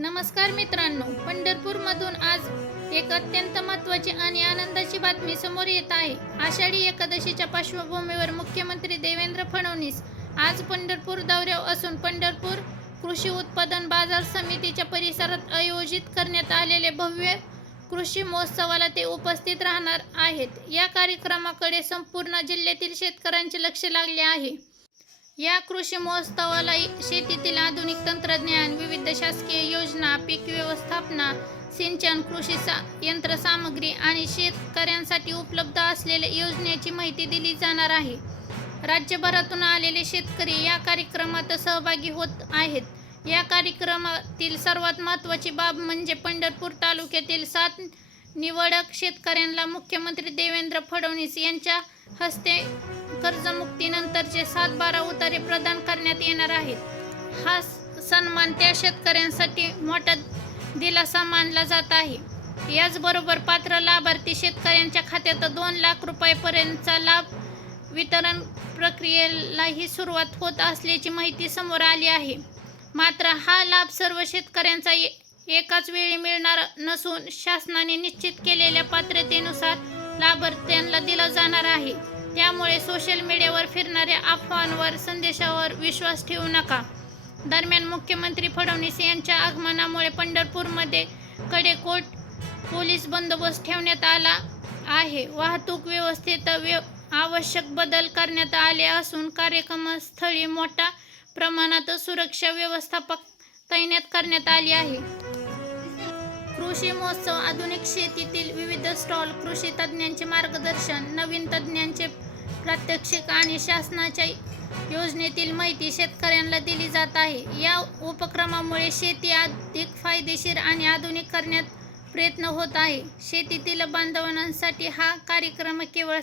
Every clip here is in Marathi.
नमस्कार मित्रांनो, पंढरपूरमधून आज एक अत्यंत महत्त्वाची आणि आनंदाची बातमी समोर येत आहे. आषाढी एकादशीच्या पार्श्वभूमीवर मुख्यमंत्री देवेंद्र फडणवीस आज पंढरपूर दौऱ्यावर असून पंढरपूर कृषी उत्पादन बाजार समितीच्या परिसरात आयोजित करण्यात आलेल्या भव्य कृषी महोत्सवाला ते उपस्थित राहणार आहेत. या कार्यक्रमाकडे संपूर्ण जिल्ह्यातील शेतकऱ्यांचे लक्ष लागले आहे. या कृषी महोत्सवाला शेतीतील आधुनिक तंत्रज्ञान, विविध शासकीय योजना, पीक व्यवस्थापना, सिंचन, कृषी यंत्रसामग्री आणि शेतकऱ्यांसाठी उपलब्ध असलेल्या योजनेची माहिती दिली जाणार आहे. राज्यभरातून आलेले शेतकरी या कार्यक्रमात सहभागी होत आहेत. या कार्यक्रमातील सर्वात महत्त्वाची बाब म्हणजे पंढरपूर तालुक्यातील 7 निवडक शेतकऱ्यांना मुख्यमंत्री देवेंद्र फडणवीस यांच्या हस्ते कर्जमुक्तीनंतरचे 7-12 उतारे प्रदान करण्यात येणार आहेत. हा सन्मान त्या शेतकऱ्यांसाठी मोठा दिलासा मानला जात आहे. याचबरोबर पात्र लाभार्थी शेतकऱ्यांच्या खात्यात 2 लाख रुपयांपर्यंतचा लाभ वितरण प्रक्रियेलाही सुरुवात होत असल्याची माहिती समोर आली आहे. मात्र हा लाभ सर्व शेतकऱ्यांचा एकाच वेळी मिळणार नसून शासनाने निश्चित केलेल्या पात्रतेनुसार लाभार्थ्यांना दिला जाणार आहे. त्यामुळे सोशल मीडियावर फिरणाऱ्या अफवांवर, संदेशावर विश्वास ठेवू नका. दरम्यान मुख्यमंत्री फडणवीस यांच्या आगमनामुळे पंढरपूरमध्ये कडेकोट पोलीस बंदोबस्त ठेवण्यात आला आहे. वाहतूक व्यवस्थेत आवश्यक बदल करण्यात आले असून कार्यक्रमस्थळी मोठ्या प्रमाणात सुरक्षा व्यवस्था तैनात करण्यात आली आहे. कृषी महोत्सव, आधुनिक शेतीतील विविध स्टॉल, कृषी तज्ज्ञांचे मार्गदर्शन, नवीन तज्ज्ञांचे प्रात्यक्षिक आणि शासनाच्या योजनेतील माहिती शेतकऱ्यांना दिली जात आहे. या उपक्रमामुळे शेती अधिक फायदेशीर आणि आधुनिक करण्यात प्रयत्न होत आहे. शेतीतील बांधवांसाठी हा कार्यक्रम केवळ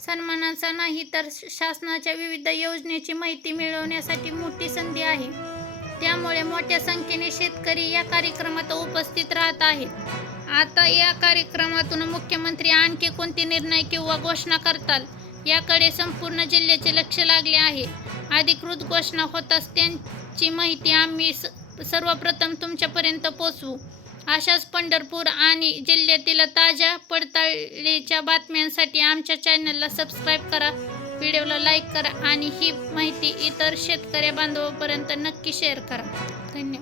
सन्मानाचा नाही तर शासनाच्या विविध योजनेची माहिती मिळवण्यासाठी मोठी संधी आहे. त्यामुळे मोठ्या संख्येने शेतकरी या कार्यक्रमात उपस्थित राहत आहेत. आता या कार्यक्रमातून मुख्यमंत्री आणखी कोणते निर्णय किंवा घोषणा करतात याकडे संपूर्ण जिल्ह्याचे लक्ष लागले आहे. अधिकृत घोषणा होताच त्यांची माहिती आम्ही सर्वप्रथम तुमच्यापर्यंत पोहोचवू. अशाच पंढरपूर आणि जिल्ह्यातील ताज्या पडताळीच्या बातम्यांसाठी आमच्या चॅनलला सबस्क्राईब करा, व्हिडिओला लाईक करा आणि ही माहिती इतर शेतकरी बांधवांपर्यंत नक्की शेअर करा. धन्यवाद.